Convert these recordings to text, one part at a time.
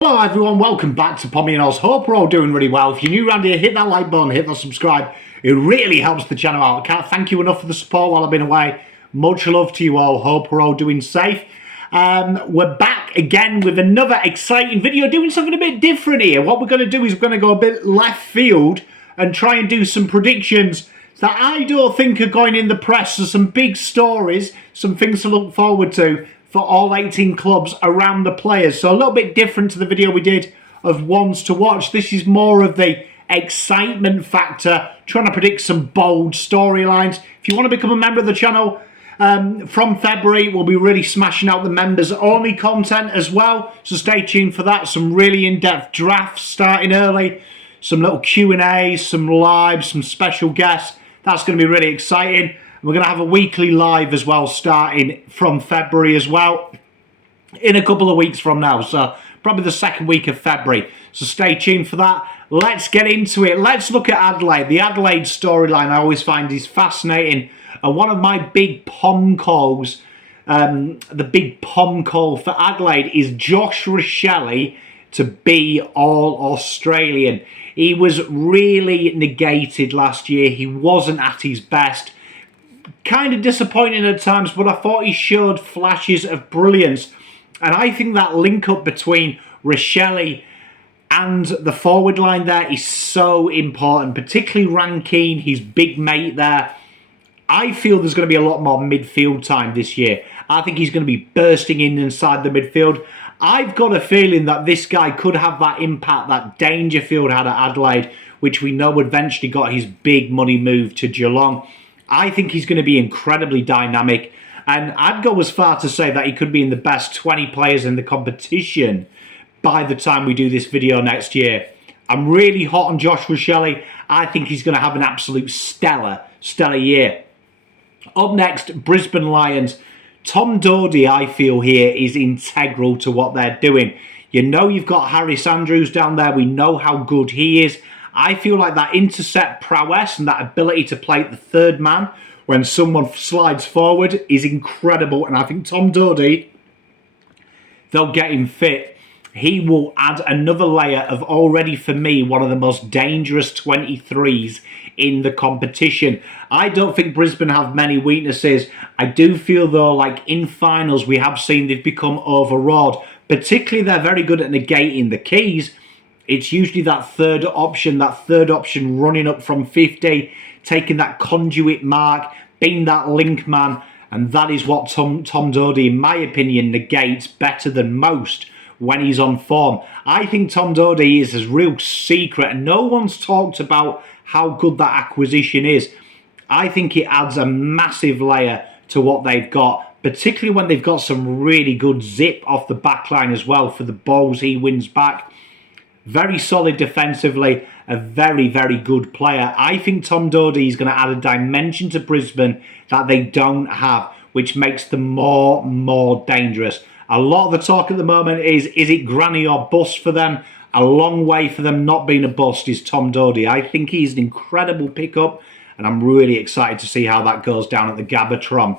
Hello everyone, welcome back to Pommy and Oz. Hope we're all doing really well. If you're new around here, hit that like button, hit that subscribe. It really helps the channel out. I can't thank you enough for the support while I've been away. Much love to you all. Hope we're all doing safe. We're back again with another exciting video, doing something a bit different here. What we're going to do is we're going to go a bit left field and try and do some predictions that I don't think are going in the press. So some big stories, some things to look forward to for all 18 clubs around the players. So a little bit different to the video we did of ones to watch. This is more of the excitement factor, trying to predict some bold storylines. If you want to become a member of the channel, from February, we'll be really smashing out the members only content as well. So stay tuned for that. Some really in-depth drafts starting early, some little Q&As, some live, some special guests. That's going to be really exciting. We're going to have a weekly live as well starting from February as well, in a couple of weeks from now. So probably the second week of February. So stay tuned for that. Let's get into it. Let's look at Adelaide. The Adelaide storyline I always find is fascinating. And one of my big pom calls, the big pom call for Adelaide is Josh Rachele to be all Australian. He was really negated last year. He wasn't at his best. Kind of disappointing at times, but I thought he showed flashes of brilliance. And I think that link up between Rachele and the forward line there is so important, particularly Rankine, his big mate there. I feel there's going to be a lot more midfield time this year. I think he's going to be bursting in inside the midfield. I've got a feeling that this guy could have that impact that Dangerfield had at Adelaide, which we know eventually got his big money move to Geelong. I think he's going to be incredibly dynamic, and I'd go as far to say that he could be in the best 20 players in the competition by the time we do this video next year. I'm really hot on Josh Rachele. I think he's going to have an absolute stellar year. Up next, Brisbane Lions. Tom Dodie, I feel here, is integral to what they're doing. You know you've got Harris Andrews down there. We know how good he is. I feel like that intercept prowess and that ability to play the third man when someone slides forward is incredible. And I think Tom Dodie, they'll get him fit. He will add another layer of already, for me, one of the most dangerous 23s in the competition. I don't think Brisbane have many weaknesses. I do feel, though, like in finals, we have seen they've become overawed. Particularly, they're very good at negating the keys. It's usually that third option running up from 50, taking that conduit mark, being that link man, and that is what Tom Dodie, in my opinion, negates better than most when he's on form. I think Tom Dodie is a real secret, and no one's talked about how good that acquisition is. I think it adds a massive layer to what they've got, particularly when they've got some really good zip off the back line as well for the balls he wins back. Very solid defensively, a very, very good player. I think Tom Dodie is going to add a dimension to Brisbane that they don't have, which makes them more dangerous. A lot of the talk at the moment is it granny or bust for them? A long way for them not being a bust is Tom Dodie. I think he's an incredible pickup, and I'm really excited to see how that goes down at the Gabbatron.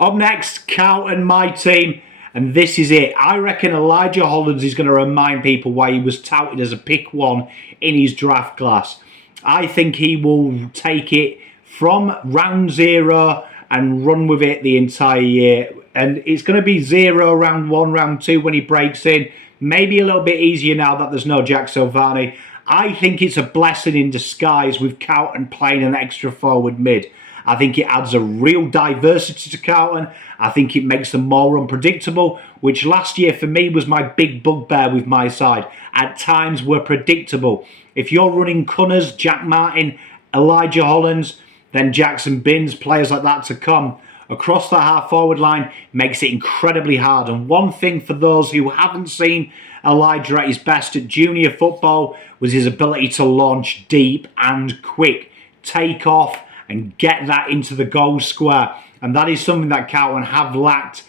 Up next, Carlton, my team. And this is it. I reckon Elijah Hollands is going to remind people why he was touted as a pick one in his draft class. I think he will take it from round 0 and run with it the entire year. And it's going to be 0 round 1, round 2 when he breaks in. Maybe a little bit easier now that there's no Jack Silvani. I think it's a blessing in disguise with Carlton playing an extra forward mid. I think it adds a real diversity to Carlton. I think it makes them more unpredictable, which last year for me was my big bugbear with my side. At times were predictable. If you're running Connors, Jack Martin, Elijah Hollands, then Jackson Binns, players like that to come across the half-forward line makes it incredibly hard. And one thing for those who haven't seen Elijah at his best at junior football was his ability to launch deep and quick, take off, and get that into the goal square. And that is something that Carlton have lacked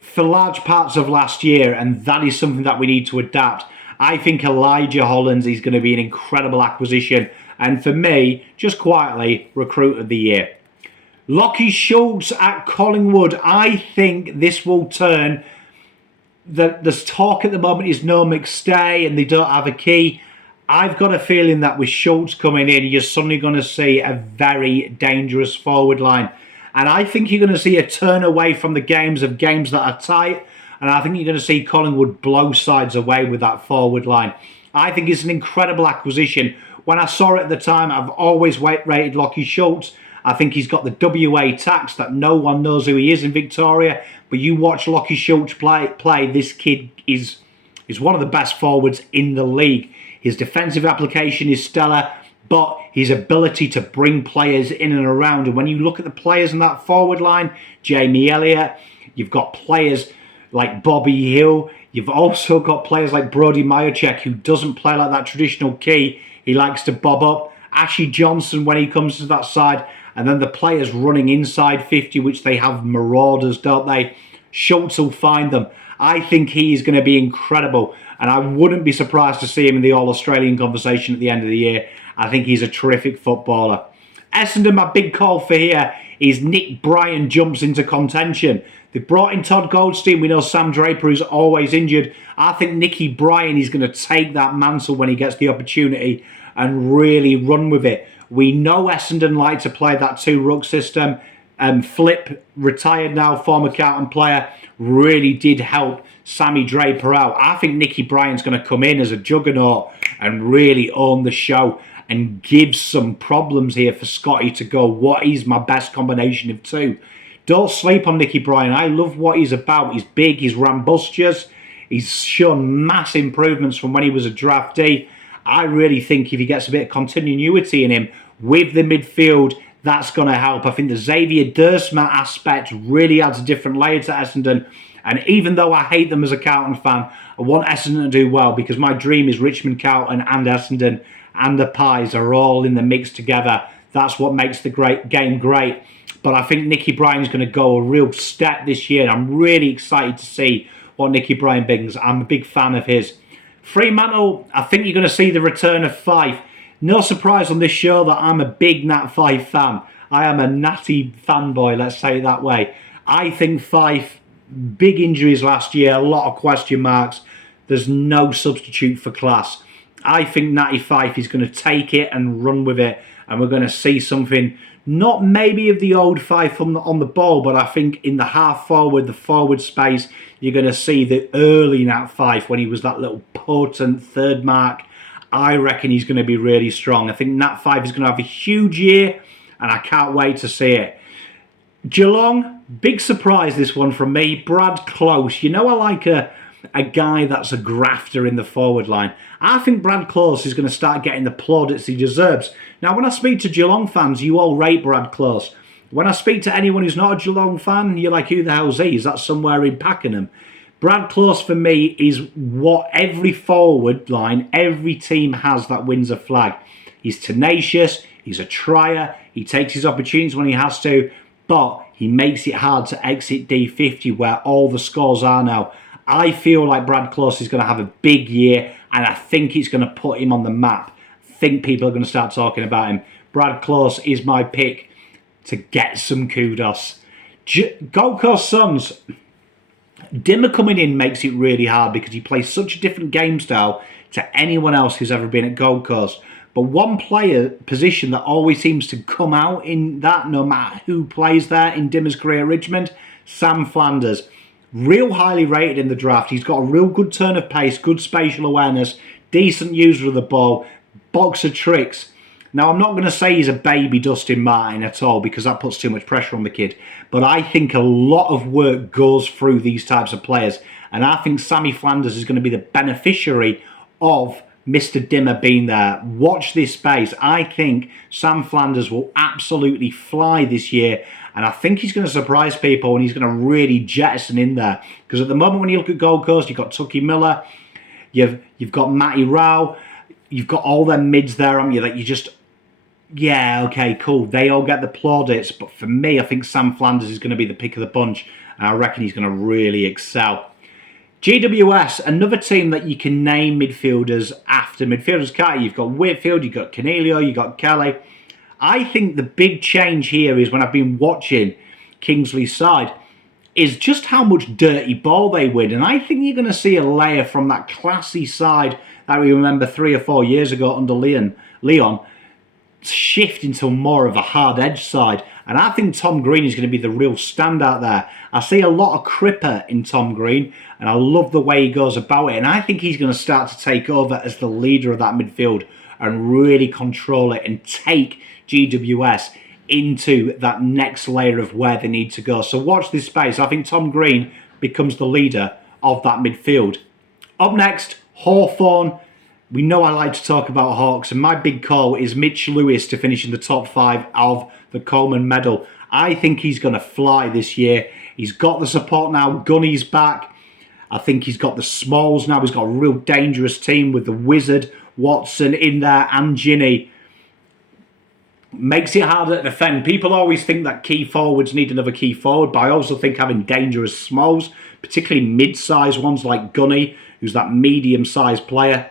for large parts of last year, and that is something that we need to adapt. I think Elijah Hollands is going to be an incredible acquisition, and for me, just quietly, recruit of the year. Lockie Schultz at Collingwood. I think this will turn there's talk at the moment is no McStay and they don't have a key. I've got a feeling that with Schultz coming in, you're suddenly going to see a very dangerous forward line. And I think you're going to see a turn away from the games that are tight. And I think you're going to see Collingwood blow sides away with that forward line. I think it's an incredible acquisition. When I saw it at the time, I've always rated Lachie Schultz. I think he's got the WA tax that no one knows who he is in Victoria. But you watch Lachie Schultz play, this kid is one of the best forwards in the league. His defensive application is stellar, but his ability to bring players in and around. And when you look at the players in that forward line, Jamie Elliott, you've got players like Bobby Hill. You've also got players like Brody Majacek, who doesn't play like that traditional key. He likes to bob up. Ashley Johnson when he comes to that side. And then the players running inside 50, which they have marauders, don't they? Schultz will find them. I think he's going to be incredible. And I wouldn't be surprised to see him in the All-Australian conversation at the end of the year. I think he's a terrific footballer. Essendon, my big call for here is Nick Bryan jumps into contention. They've brought in Todd Goldstein. We know Sam Draper is always injured. I think Nicky Bryan is going to take that mantle when he gets the opportunity and really run with it. We know Essendon like to play that two-ruck system. Flip, retired now, former Carlton player, really did help Sammy Draper out. I think Nicky Bryan's going to come in as a juggernaut and really own the show and give some problems here for Scotty to go, what is my best combination of two? Don't sleep on Nicky Bryan. I love what he's about. He's big, he's rambustious. He's shown mass improvements from when he was a draftee. I really think if he gets a bit of continuity in him with the midfield, that's going to help. I think the Xavier Dersma aspect really adds a different layer to Essendon. And even though I hate them as a Carlton fan, I want Essendon to do well because my dream is Richmond, Carlton and Essendon and the Pies are all in the mix together. That's what makes the game great. But I think Nicky Bryan is going to go a real step this year. I'm really excited to see what Nicky Bryan brings. I'm a big fan of his. Fremantle, I think you're going to see the return of Fife. No surprise on this show that I'm a big Nat Fife fan. I am a Natty fanboy, let's say it that way. I think Fife, big injuries last year, a lot of question marks. There's no substitute for class. I think Natty Fife is going to take it and run with it. And we're going to see something, not maybe of the old Fife on the ball, but I think in the half forward, the forward space, you're going to see the early Nat Fife when he was that little potent third mark. I reckon he's going to be really strong. I think Nat Fife is going to have a huge year, and I can't wait to see it. Geelong, big surprise this one from me. Brad Close. You know I like a guy that's a grafter in the forward line. I think Brad Close is going to start getting the plaudits he deserves. Now, when I speak to Geelong fans, you all rate Brad Close. When I speak to anyone who's not a Geelong fan, you're like, who the hell's he? Is that somewhere in Pakenham? Brad Close, for me, is what every forward line, every team has that wins a flag. He's tenacious, he's a trier, he takes his opportunities when he has to, but he makes it hard to exit D50 where all the scores are now. I feel like Brad Close is going to have a big year, and I think it's going to put him on the map. I think people are going to start talking about him. Brad Close is my pick to get some kudos. Gold Coast Suns. Dimmer coming in makes it really hard because he plays such a different game style to anyone else who's ever been at Gold Coast. But one player position that always seems to come out in that, no matter who plays there in Dimmer's career at Richmond, Sam Flanders. Real highly rated in the draft. He's got a real good turn of pace, good spatial awareness, decent user of the ball, box of tricks. Now, I'm not going to say he's a baby Dustin Martin at all because that puts too much pressure on the kid. But I think a lot of work goes through these types of players. And I think Sammy Flanders is going to be the beneficiary of Mr. Dimmer being there. Watch this space. I think Sam Flanders will absolutely fly this year. And I think he's going to surprise people and he's going to really jettison in there. Because at the moment when you look at Gold Coast, you've got Tucky Miller, you've got Matty Rao, you've got all them mids there, haven't you? That you just... yeah, okay, cool. They all get the plaudits. But for me, I think Sam Flanders is going to be the pick of the bunch. And I reckon he's going to really excel. GWS, another team that you can name midfielders after. Midfielders, can't you? You've got Whitfield, you've got Canelio, you've got Kelly. I think the big change here is when I've been watching Kingsley's side. is just how much dirty ball they win. And I think you're going to see a layer from that classy side that we remember 3 or 4 years ago under Leon shift into more of a hard-edged side. And I think Tom Green is going to be the real standout there. I see a lot of cripper in Tom Green, and I love the way he goes about it. And I think he's going to start to take over as the leader of that midfield and really control it and take GWS into that next layer of where they need to go. So watch this space. I think Tom Green becomes the leader of that midfield. Up next, Hawthorn. We know I like to talk about Hawks, and my big call is Mitch Lewis to finish in the top 5 of the Coleman Medal. I think he's going to fly this year. He's got the support now. Gunny's back. I think he's got the smalls now. He's got a real dangerous team with the Wizard, Watson in there, and Ginny. Makes it harder to defend. People always think that key forwards need another key forward, but I also think having dangerous smalls, particularly mid-sized ones like Gunny, who's that medium-sized player,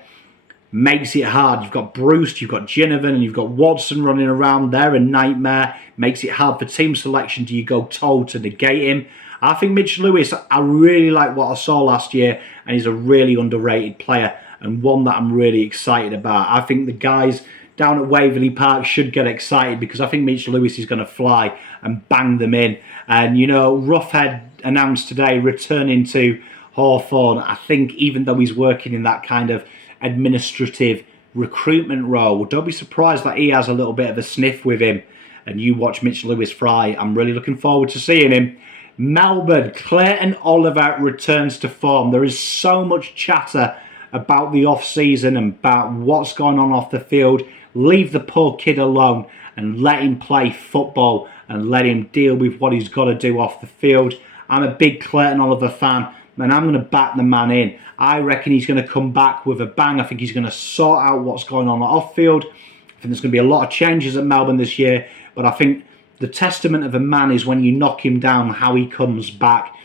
makes it hard. You've got Bruce, you've got Ginnivan, and you've got Watson running around. They're a nightmare. Makes it hard for team selection. Do you go toe to negate him? I think Mitch Lewis, I really like what I saw last year, and he's a really underrated player and one that I'm really excited about. I think the guys down at Waverley Park should get excited because I think Mitch Lewis is going to fly and bang them in. And, you know, Roughhead announced today returning to Hawthorn. I think even though he's working in that kind of administrative recruitment role, don't be surprised that he has a little bit of a sniff with him. And you watch Mitch Lewis fly. I'm really looking forward to seeing him. Melbourne, Clayton Oliver returns to form. There is so much chatter about the off-season and about what's going on off the field. Leave the poor kid alone and let him play football and let him deal with what he's got to do off the field. I'm a big Clayton Oliver fan, and I'm going to back the man in. I reckon he's going to come back with a bang. I think he's going to sort out what's going on off field. I think there's going to be a lot of changes at Melbourne this year, but I think the testament of a man is when you knock him down, how he comes back.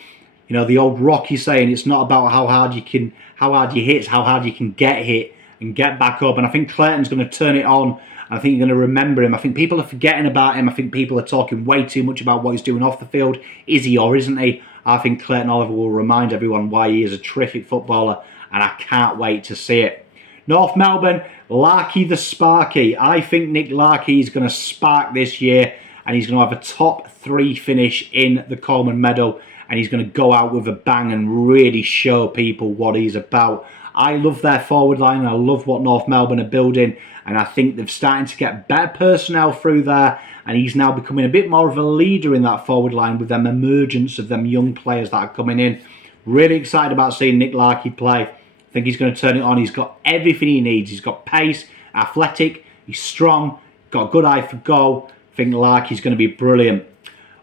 You know, the old Rocky saying, it's not about how hard you hit, it's how hard you can get hit and get back up. And I think Clayton's going to turn it on. I think you're going to remember him. I think people are forgetting about him. I think people are talking way too much about what he's doing off the field. Is he or isn't he? I think Clayton Oliver will remind everyone why he is a terrific footballer, and I can't wait to see it. North Melbourne, Larkey the Sparky. I think Nick Larkey is going to spark this year, and he's going to have a top 3 finish in the Coleman Medal, and he's going to go out with a bang and really show people what he's about. I love their forward line. I love what North Melbourne are building, and I think they're starting to get better personnel through there, and he's now becoming a bit more of a leader in that forward line with them emergence of them young players that are coming in. Really excited about seeing Nick Larkey play. I think he's going to turn it on. He's got everything he needs. He's got pace, athletic, he's strong, got a good eye for goal. I think Larkey's going to be brilliant.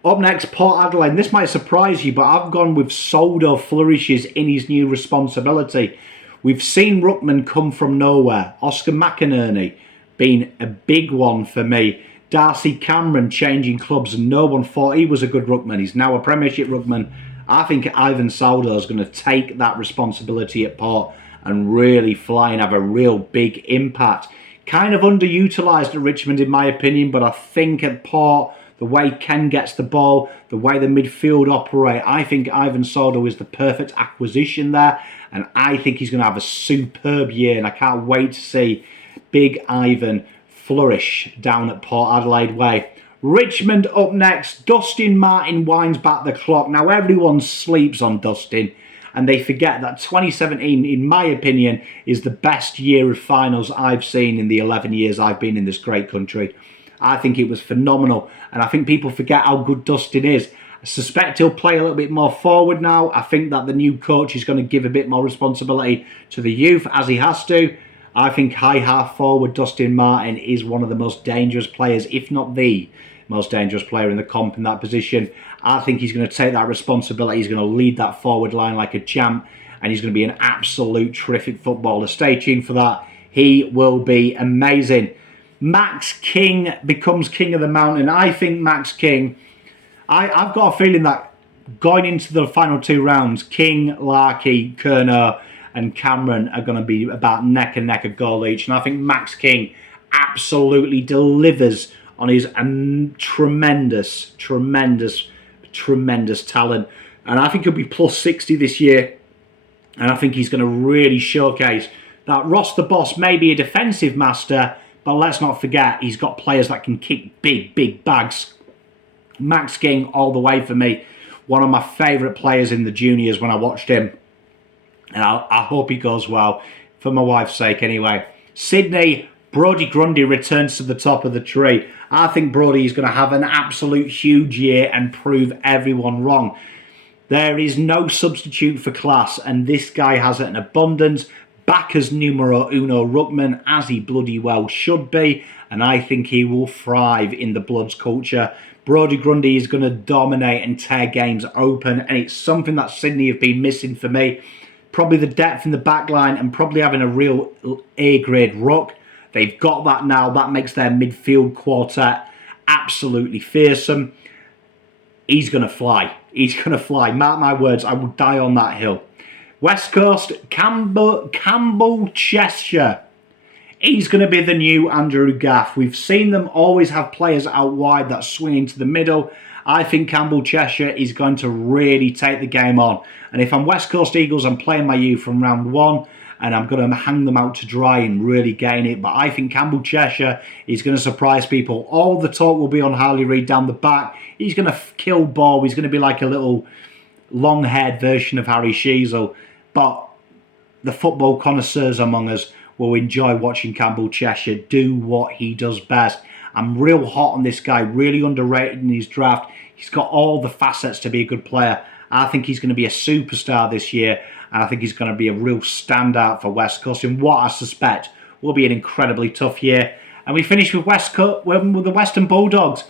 Up next, Port Adelaide. This might surprise you, but I've gone with Soldo flourishes in his new responsibility. We've seen Ruckman come from nowhere. Oscar McInerney being a big one for me. Darcy Cameron changing clubs, and no one thought he was a good ruckman. He's now a Premiership ruckman. I think Ivan Soldo is going to take that responsibility at Port and really fly and have a real big impact. Kind of underutilised at Richmond in my opinion, but I think at Port, the way Ken gets the ball, the way the midfield operate, I think Ivan Soldo is the perfect acquisition there, and I think he's going to have a superb year, and I can't wait to see Big Ivan flourish down at Port Adelaide Way. Richmond up next. Dustin Martin winds back the clock. Now everyone sleeps on Dustin, and they forget that 2017, in my opinion, is the best year of finals I've seen in the 11 years I've been in this great country. I think it was phenomenal, and I think people forget how good Dustin is. I suspect he'll play a little bit more forward now. I think that the new coach is going to give a bit more responsibility to the youth, as he has to. I think high half forward Dustin Martin is one of the most dangerous players, if not the most dangerous player in the comp in that position. I think he's going to take that responsibility. He's going to lead that forward line like a champ, and he's going to be an absolute terrific footballer. Stay tuned for that. He will be amazing. Max King becomes king of the mountain. I think Max King, I've got a feeling that going into the final 2 rounds, King, Larkey, Kerner and Cameron are going to be about neck and neck a goal each. And I think Max King absolutely delivers on his tremendous talent. And I think he'll be plus 60 this year. And I think he's going to really showcase that roster boss may be a defensive master, but let's not forget he's got players that can kick big bags. Max King all the way for me. One of my favourite players in the juniors when I watched him. And I hope he goes well, for my wife's sake anyway. Sydney, Brodie Grundy returns to the top of the tree. I think Brodie is going to have an absolute huge year and prove everyone wrong. There is no substitute for class, and this guy has it in abundance. Back as numero uno ruckman, as he bloody well should be, and I think he will thrive in the Bloods culture. Brodie Grundy is going to dominate and tear games open, and it's something that Sydney have been missing for me. Probably the depth in the back line and probably having a real A-grade ruck. They've got that now. That makes their midfield quartet absolutely fearsome. He's going to fly. He's going to fly. Mark my words, I will die on that hill. West Coast, Campbell Cheshire. He's going to be the new Andrew Gaff. We've seen them always have players out wide that swing into the middle. I think Campbell Cheshire is going to really take the game on. And if I'm West Coast Eagles, I'm playing my youth from round 1. And I'm going to hang them out to dry and really gain it. But I think Campbell Cheshire is going to surprise people. All the talk will be on Harley Reid down the back. He's going to kill ball. He's going to be like a little long-haired version of Harry Sheezel. But the football connoisseurs among us will enjoy watching Campbell Cheshire do what he does best. I'm real hot on this guy, really underrated in his draft. He's got all the facets to be a good player. I think he's going to be a superstar this year, and I think he's going to be a real standout for West Coast in what I suspect will be an incredibly tough year. And we finish with with the Western Bulldogs.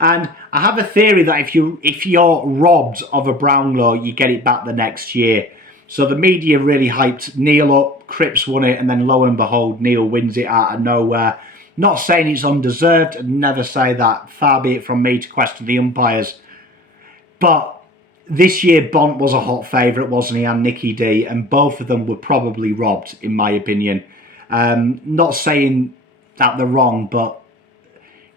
And I have a theory that if you're robbed of a Brownlow, you get it back the next year. So the media really hyped Neil up, Cripps won it, and then lo and behold, Neil wins it out of nowhere. Not saying it's undeserved, and never say that. Far be it from me to question the umpires. But this year, Bont was a hot favourite, wasn't he, and Nicky D, and both of them were probably robbed, in my opinion. Not saying that they're wrong, but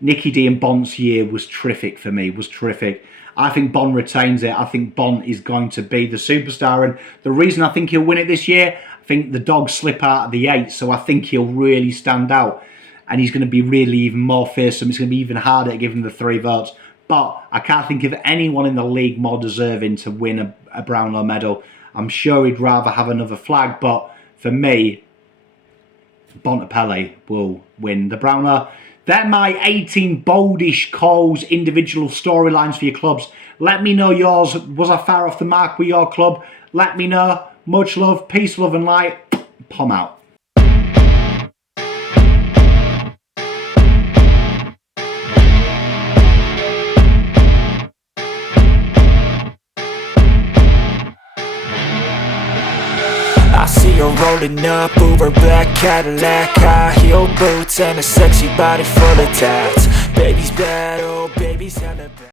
Nicky D and Bont's year was terrific for me, was terrific. I think Bont retains it. I think Bont is going to be the superstar, and the reason I think he'll win it this year, I think the dogs slip out of the 8, so I think he'll really stand out, and he's going to be really even more fearsome. It's going to be even harder to give him the 3 votes. But I can't think of anyone in the league more deserving to win a Brownlow medal. I'm sure he'd rather have another flag, but for me, Bontempelli will win the Brownlow. They're my 18 boldish calls, individual storylines for your clubs. Let me know yours. Was I far off the mark with your club? Let me know. Much love, peace, love and light. Pom out. I see her rolling up, Uber black Cadillac, high heel boots and a sexy body full of tats. Baby's bad, oh baby's hella bad.